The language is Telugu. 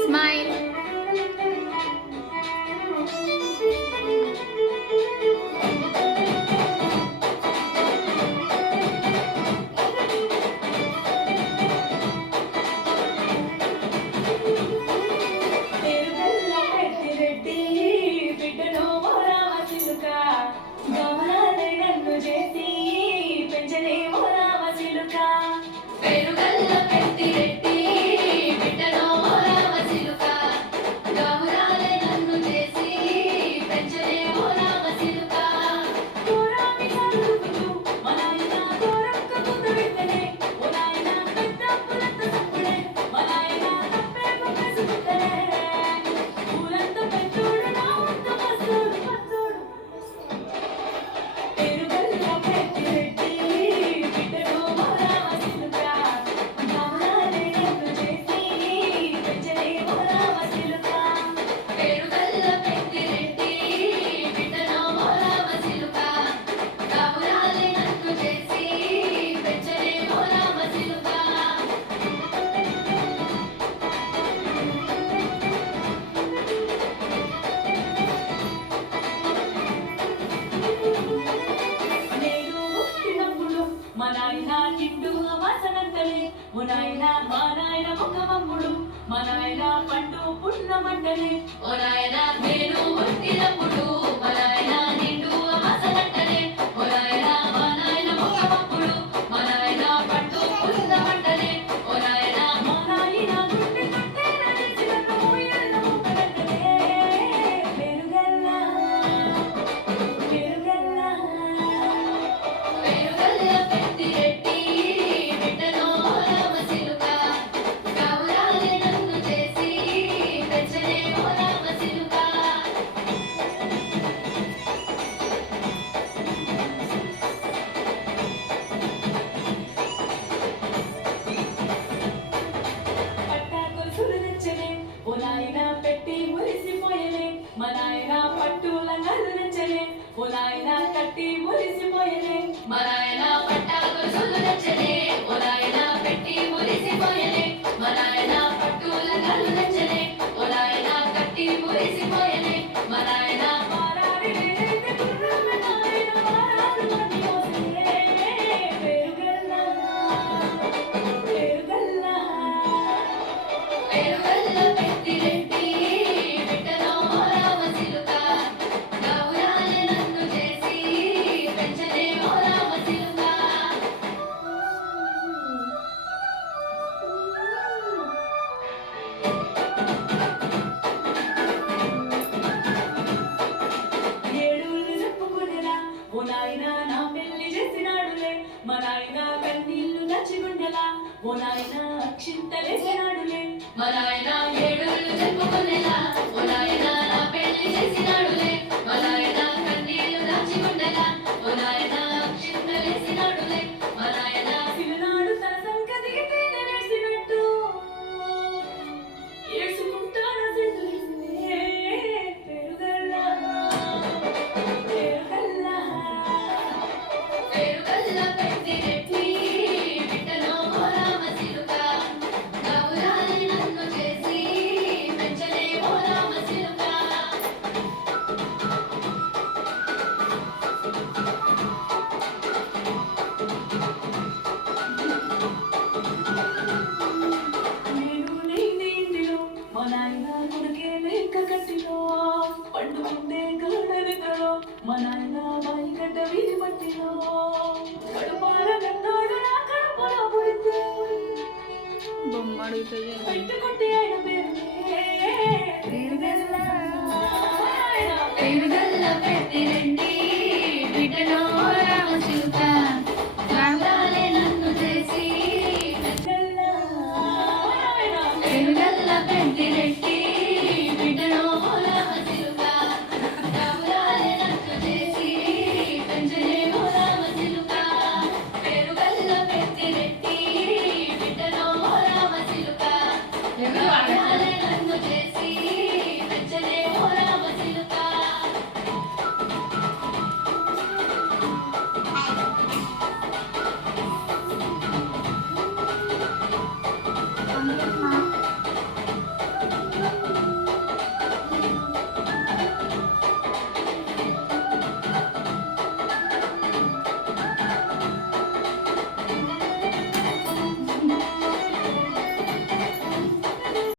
స్మైల్. మా నాయన నిండు వాసనంటలే ఓ నాయన మా నాయన ముఖమమ్ముడు మా నాయన పండు పున్నమంటలే ఓ నాయన నేను పుట్టినప్పుడు మా నాయన నిండు వాసనంటలే ఓ నాయన మా నాయన ముఖమమ్ముడు మా నాయన పండు పున్నమంటలే ఓ నాయన మా నాయన గుండె కొట్టేన నిలిచినట్టు ఊయల్లో ఊపలంటలే పెరుగల్లా పెరుగల్లా పెరుగల్లా పెద్దిరెడ్డి బిడ్డనో రామసిలుక కావురాలే నన్ను చేసి పెంచలే ఓ రామసిలుక పట్టా గొలుసులు తెచ్చలే ఓ నాయన పెట్టి మురిసిపోయలే మా నాయన పట్టుల నల్లు తెచ్చలే ఓ నాయన కట్టి మురిసిపోయలే మా నాయన పట్టా గొలుసులు తెచ్చలే ఓ నాయన పెట్టి మురిసిపోయలే మా నాయన పట్టుల నల్లు తెచ్చలే ఓ నాయన కట్టి మురిసిపోయలే మా నాయన మారాడి నేనైతే గుర్రమ నాయన మారాడు మంది మోసలే పెరుగల్లా పెరుగల్లా పెరుగల్లా పెద్దిరెడ్డి బిడ్డనో రామసిలుక గౌరాలే నన్ను చేసి పెంచలే ఓ రామసిలుక ఏడుల్ని చెప్పుకునేలా ఓ నాయన నా పెళ్లి చేసినాడులే మా నాయన కన్నీళ్లు నచ్చిగుండెలా ఓ నాయన అక్షింతలేసినాడులే మా నాయన ఏడుల్ని చెప్పుకునేలా ఓ నాయన నా పెళ్లి చేసినాడులే మా నాయన కన్నీళ్లు నచ్చిగుండెలా ఓ నాయన అక్షింతలేసినాడులే మా నాయన సిరినాడు తన సంకతికి తేనె వేసినట్టు ఏడ్చుకుంటాన సిద్ధులే పెరుగల్లా పెరుగల్లా పెరుగల్లా పెద్దిరెడ్డి బిడ్డనో రామసిలుక గౌరాలే నన్ను చేసి పెంచలే ఓ రామసిలుక నేను లేని ఇంటిలో మా నాయన కొడుకే లేక కట్టిలో పండుకుంటే గాఢనిద్రలో మా నాయన బాయి గడ్డ వీధి మట్టిలో కడుపార గన్నాడు నా కడుపులో పుడితే బొమ్మ అడుగుతుంది.